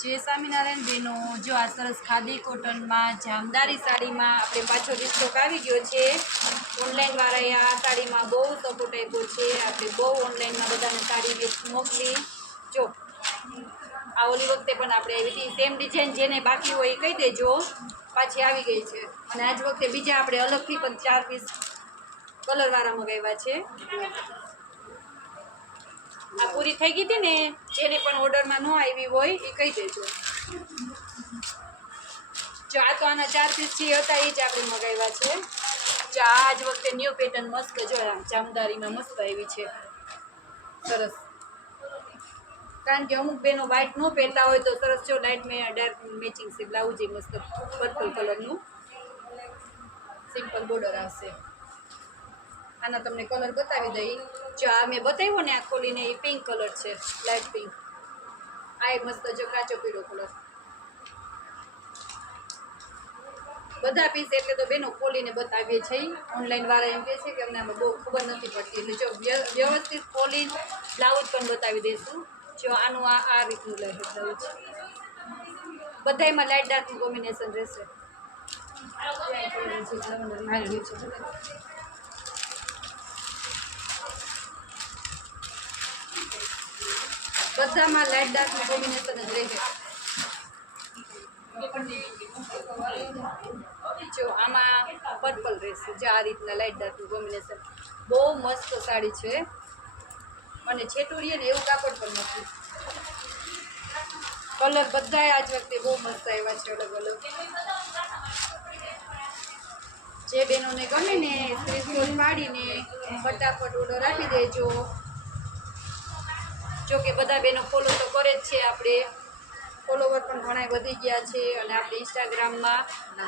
जय स्वामीनारायण बहनों जो आ सरस खादी कॉटन में जामदारी साड़ी में अपने पाछो स्टॉक आ गयो है। ऑनलाइन वाला आ साड़ी में बहुत सपोर्ट आप्यो है। आपणे बहुत ऑनलाइन में बधाने साड़ी मोकली जो आ ओली वखते पण आपणे एवी थी सेम डिजाइन जेने बाकी होय कही देजो पाછી આવી ગઈ છે। અને આજ વખતે બીજા આપણે અલગથી પણ 4 પીસ કલર વાળા મંગાવ્યા છે। आ पूरी थई गई थी ने जेने पण ऑर्डर में न आई होय ए कही देजो। जो आ तो आना 4 पीस जे हता ए ज आपणे मंगाव्या छे। जो आज वखते न्यू पेटर्न मस्त जो जामदारी में मस्त आवी छे सरस। कारण के अमुक बेनो व्हाइट न पहरता हो तो सरस जो लाइट में डार्क मैचिंग से ब्लाउज मस्त पर्पल कलर नु सिंपल बॉर्डर आसे। आना तमने कलर बतावी दई। जो आ मैं बताव्यो ने आ खोलीने ए पिंक कलर छे लाइट पिंक। आ मस्त जो काचो पीळो कलर बधा पीस एटले तो बेनो खोलीने बतावीए छे। ऑनलाइन वाला एम कहे छे के अमने आमां बहु खबर नथी पड़ती એટલે जो व्यवस्थित खोली ब्लाउज पण बतावी देशुं। जो आनु आ रीतनु ब्लाउज बधायमां लाइट डार्क कॉम्बिनेशन रहेशे। बधामां लाइट डार्क कॉम्बिनेशन ज रहे। जो आमा पर्पल रहेशे जो आ रीतना लाइट डार्क कॉम्बिनेशन बहु मस्त साड़ी छे। અને છેટુડીએ ને એવું કાપડ પણ નથી। કલર બધાય આજ વખતે બહુ મસ્ત આવ્યા છે અલગ અલગ। જે બહેનોને ગમે ને સ્ક્રીનશોટ પાડીને ફટાફટ ઓર્ડર આપી દેજો। જો કે બધા બહેનો ફોલો તો કરે જ છે। આપણે ફોલોવર પણ ઘણા વધી ગયા છે અને આપણે ઇન્સ્ટાગ્રામમાં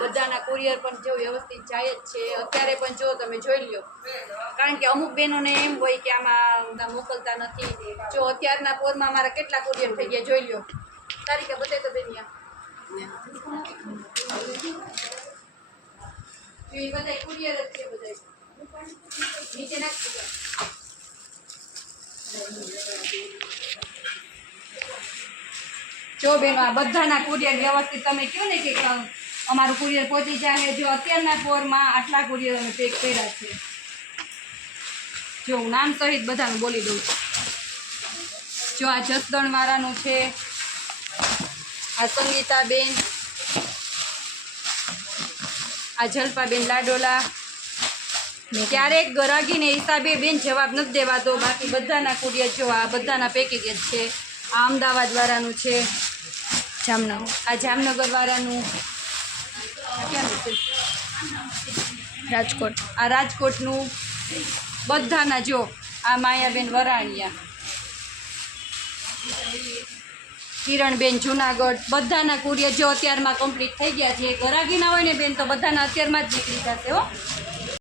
બધાના કુરિયર પણ જો વ્યવસ્થિત જાય જ છે। અત્યારે પણ જો તમે જોઈ લ્યો કારણ કે અમુક બહેનોને એમ હોય કે આમાં મોકલતા નથી। જો અત્યારના પોરમાં અમારા કેટલા કુરિયર થઈ ગયા જોઈ લ્યો। તારીખે બતાવી તો બેનિયા એ બધા કુરિયર જ છે। બધા નીચે નાખી દો। जो बेनो आ बधाना कुरियर व्यवस्थित तमे क्यों ने कि अमारू कुरियर पहुंची जाए। जो अत्यारना पोर में आटला कुरियर पेक कर्या छे। जो नाम सहित बधाने बोली दઉં। जो आ जसदण वाळानुं छे आ संगीताबेन आ जलपाबेन लाडोला क्यारेक गरागीने हिसाबे बेन जवाब नथी देवातो। बाकी बधाना कुरियर जो आ बधाना पेकिंग ज छे। आ अमदावाद वाळानुं छे जामनगर आ जामनगर वाळानुं राजकोट आ राजकोटनुं बधाना जो आ मायाबेन वराणिया किरणबेन जूनागढ़ बधाना कुरियर जो अत्यारमां कम्प्लीट थई गया छे। गरागी ना होय ने बेन तो बधाना अत्यारमां ज निकળી जशे हो।